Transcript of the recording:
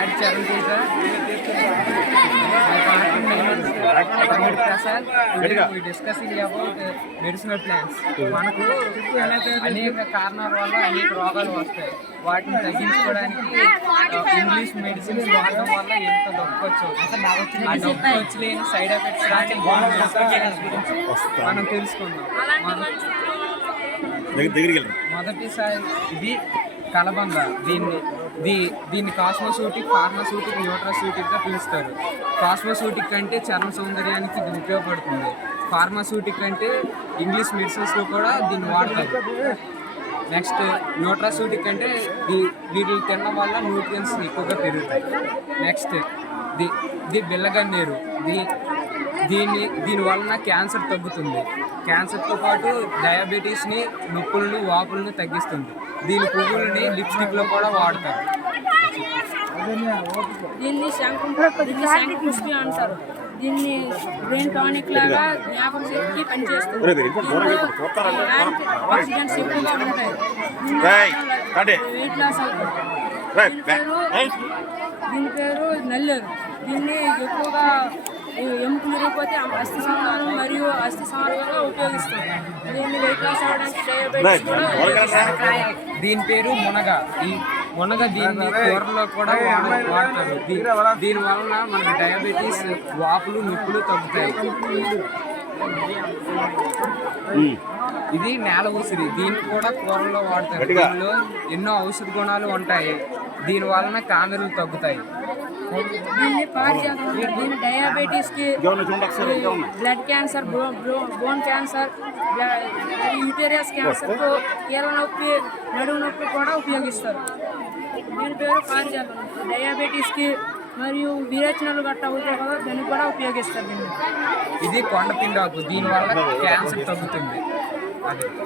Add Charan Teja, Ramit Prasad. Today we discussing about medicinal plants. మనకు అనేక కారణాల వల్ల అనేక రోగాలు వస్తాయి. వాటిని తగ్గించుకోవడానికి ఇంగ్లీష్ మెడిసిన్స్ వాడడం వల్ల ఎంత దొరకవచ్చు, ఆ దొరకవచ్చు లేని సైడ్ ఎఫెక్ట్స్ లాంటి గురించి మనం తెలుసుకుందాం. మొదటిసారి ఇది కలబంద. దీన్ని కాస్మోసూటిక్, ఫార్మాసూటిక్, న్యూట్రాసూటిక్గా పిలుస్తారు. కాస్మోసూటిక్ అంటే చర్మ సౌందర్యానికి ఇది ఉపయోగపడుతుంది. ఫార్మాసూటిక్ అంటే ఇంగ్లీష్ మెడిసిన్స్లో కూడా దీన్ని వాడతారు. నెక్స్ట్ న్యూట్రాసూటిక్ అంటే వీటిని తినడం వల్ల న్యూట్రియన్స్ ఎక్కువగా పెరుగుతాయి. నెక్స్ట్ ది బిల్లగన్నేరు. దీని వలన క్యాన్సర్ తగ్గుతుంది. క్యాన్సర్తో పాటు డయాబెటీస్ని, నొప్పులను, వాపులను తగ్గిస్తుంది. దీని పువ్వులని లిప్స్టిక్లో కూడా వాడతారు. దీన్ని శంఖపుష్పి అంటారు. దీన్ని బ్రెయిన్ టానిక్ లాగా జ్ఞాపక శక్తికి పనిచేస్తుంది. ఆక్సిజన్స్ ఎక్కువగా ఉంటాయి. వెయిట్ లాస్ అవుతుంది. దీని పేరు నల్లేరు. దీన్ని ఎక్కువగా ఎముకలు విరిగిపోతే అస్థి సంధానం మరియు అస్థి సంవర్గంగా ఉపయోగిస్తారు. దీన్ని వెయిట్ లాస్ అవడానికి, డయాబెటీస్ కూడా ఉపయోగిస్తారు. దీని పేరు మునగ. ఈ మునగ దీన్ని కూరలో కూడా వాడతారు. దీని వలన మనకు డయాబెటీస్, వాపులు, నొప్పులు తగ్గుతాయి. ఇది నేల ఉసిరి. దీన్ని కూడా కూరల్లో వాడతారు. దీనిలో ఎన్నో ఔషధ గుణాలు ఉంటాయి. దీని వలన కామెర్లు తగ్గుతాయి. దీన్ని పారిజాతం. దీన్ని డయాబెటీస్కి, బ్లడ్ క్యాన్సర్, బోన్ క్యాన్సర్, యూటెరస్ క్యాన్సర్తో, కీళ్ళ నొప్పి, నడుము నొప్పి కూడా ఉపయోగిస్తారు. దీని పేరు పారిజాతం. డయాబెటీస్కి మరియు విరేచనలు గట్ట అవుతాయి కదా, దాన్ని కూడా ఉపయోగిస్తారు. ఇది కొండపిండాకు. దీనివల్ల క్యాన్సర్ తగ్గుతుంది.